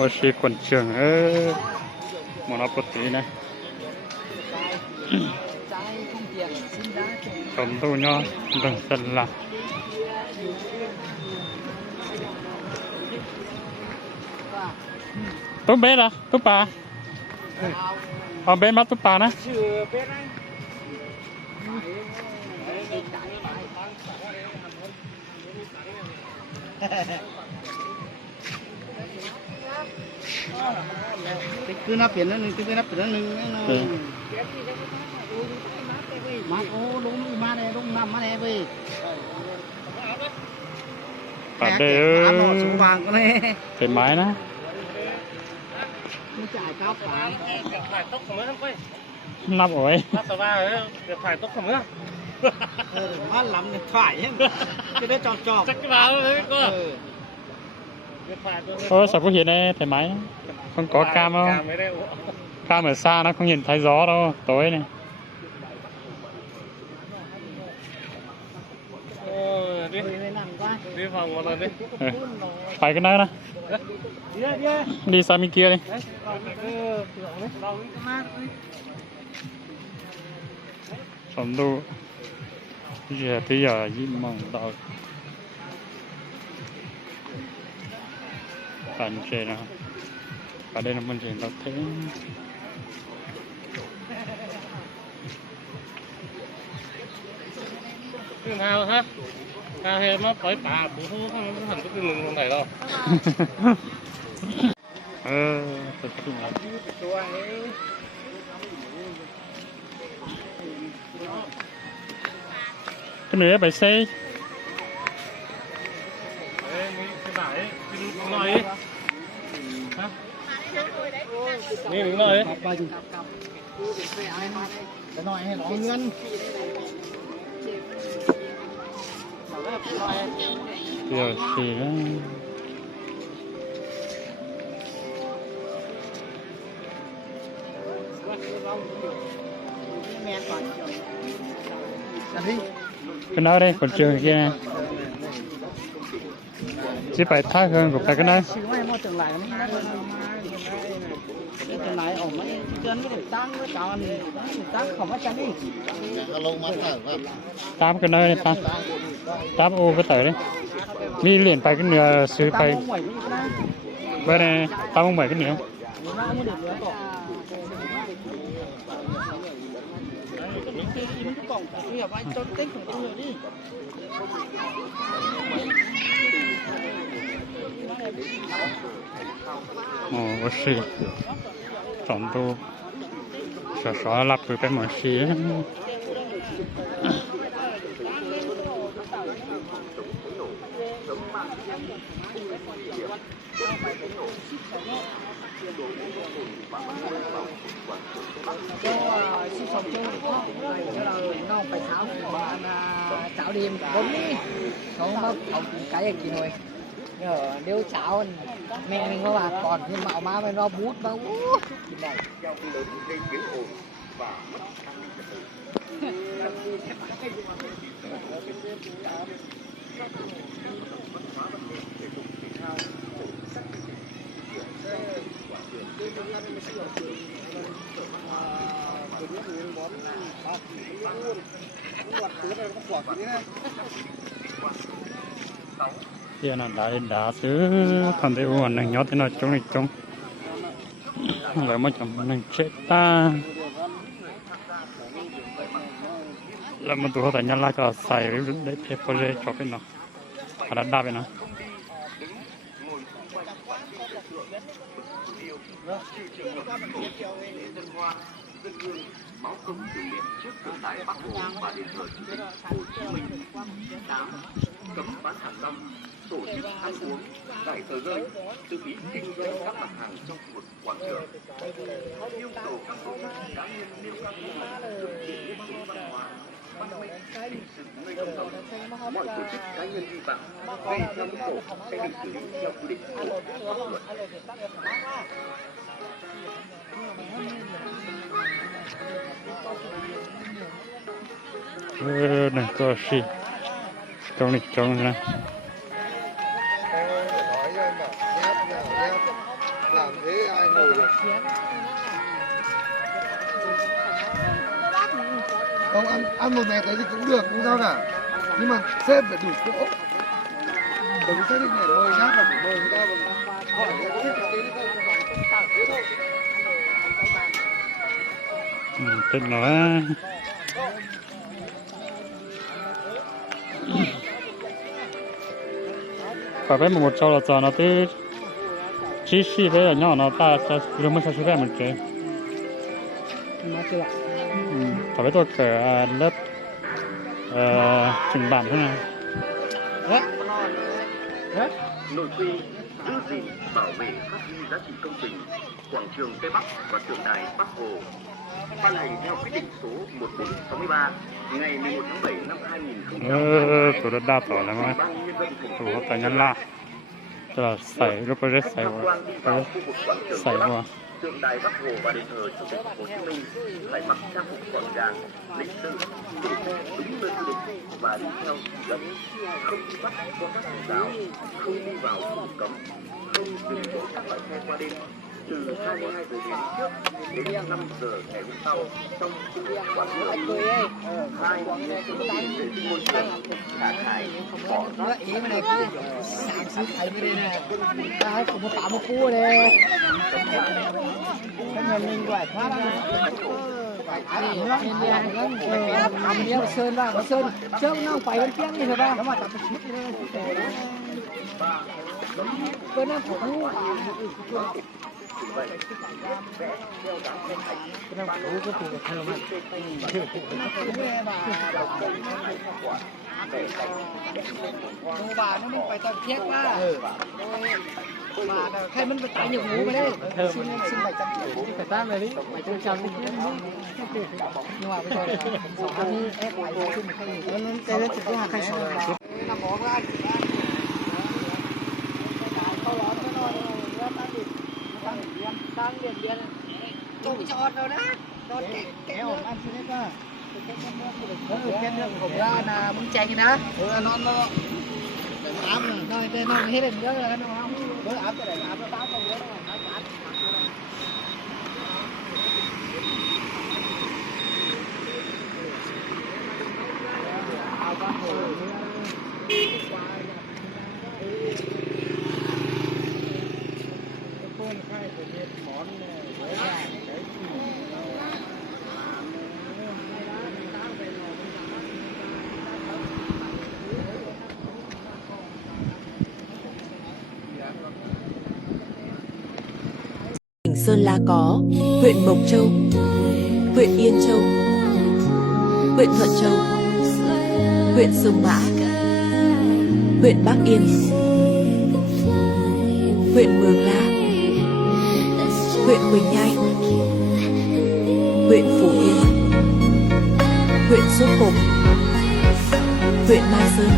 我是滚trường mà nó có tí này còn đâu nhau đừng sân là tốt bé à tốt bà bên mắt tốt bà nè cứ nắp biển nó cứ nắp biển nó má ô đúng má đây đúng năm má đây vì bà đây số vàng cái này cái máy đó chạy cao phải phải tốc không nữa quay nắp rồi nắp tờ ba phải tốc không nữa má lắm phải cái đấy tròn chắc cái báo đấy cơ sao có hiện đây cái máy không có cam không cam ở xa nó không nhìn thấy gió đâu tối này đi phòng một lần đi phải cái nơi đó đi sang bên kia đi sống đu giờ tới giờ dính mong đợi cảnh trên nào ở đây là mình chuyển đọc thế cái nào hả hay nó phải bà bố thu không thành cái mừng con này đâu thật sự là cái này bài xe cái bãi đứng nói đi hả đứng nói đi cái nói hay nói ngân giờ thì đó cái nơi đây còn trường kia nè chỉ phải thác hơn của phải cái nơi trường này ổn mấy chân cái tăng với cao anh tăng không có chân đi tám cái nơi này ta tám ô cái tới đấy mi liền phải cái nửa xứ phải bên này tám ông bảy cái nửa ồ xì chọn đồ sợ sợ lặp từ cái món xì ấy sinh sống chơi cho nó phải cháo điểm bốn đi không có cái gì kì thôi nếu cháo mình có bà còn nhưng mạo má với nó bút mà giờ nó đã thứ thằng tây uẩn này nhớ thế nào trong này trong rồi mới chồng mình chết ta là một tụi họ tại nhà lá cờ xài để phê phê cho cái nó đã đáp vậy nó báo công từ liệt trước tượng đài Bắc Hồ và đền thờ Chủ tịch Hồ Chí Minh. 8. Cấm bán hàng rong, tổ chức ăn uống, giải tờ rơi, tự ý kinh doanh các mặt hàng trong khu vực quảng trường. Yêu cầu các tổ chức cá nhân nêu cao ý thực hiện nếp sống văn hóa, văn minh, lịch sự nơi công cộng. Mọi tổ chức cá nhân vi phạm về theo mức độ sẽ bị xử lý theo quy định của pháp luật. này có gì trong này trong này làm thế ai ngồi được. Không ăn một mẻ cái gì cũng được, không sao cả. Nhưng mà xếp phải đủ cỗ. Bởi vì xác định là mời nhát là phải mời người ta bằng hỏi người ta có thích cái đấy không? Tức nói phải với một châu là cho nó tới chỉ xí với là nhỏ nó ta sẽ dùng mới sẽ ra một cái Nó chưa phải với tôi cả lớp trình bản thế này Nội quy giữ gìn, bảo vệ, phát huy giá trị công trình quảng trường Tây Bắc và tượng đài Bắc Hồ ban hành theo quyết định số 1463 ngày 11 tháng 7 năm 2000. tôi đã đáp tỏ là mà tôi có tài nhân la tức là xảy lúc đấy xảy qua tượng đài Bắc Hồ và đền thờ Chủ tịch Hồ Chí Minh phải mặc trang phục gọn gàng, lịch sự, đúng nơi quy định và đi theo chỉ dẫn, không đi bắt qua các hàng rào, không đi vào khu vực cấm, không dừng đỗ các loại xe qua đêm từ 22 giờ đêm trước đến 5 giờ ngày hôm sau trong sự quản lý. Hai, vệ sinh môi trường, xả thải, bỏ rác. ý mà này cứ sáng sớm thấy cái đây này ai cũng một tám một cua đây cái người mình gọi thoát sơn vào sơn trước nó phải bên kia như thế ba nó mà tập một chút cái nó phủ bà nó mình phải tập thiết ra mà khai mình phải tải nhiều ngủ cái đấy xin 700 triệu phải tăng rồi đi 700 trăm nhưng mà bây giờ là như ép lại xin một khai gì nó tên nó chỉ có hàng khai số là bỏ ra tăng điện tôi cho đâu đó nó kéo ăn xin hết cái nước hộp ra là muốn chanh đó nó ám nó hết rồi nhớ là nó không bữa ám cái này ám nó báo không nhớ nó ám Tỉnh Sơn La có huyện Mộc Châu, huyện Yên Châu, huyện Thuận Châu, huyện Sông Mã, huyện Bắc Yên, huyện Mường La, huyện Quỳnh Nhai, huyện Phú Yên, huyện Sốp Cộp, huyện Mai Sơn.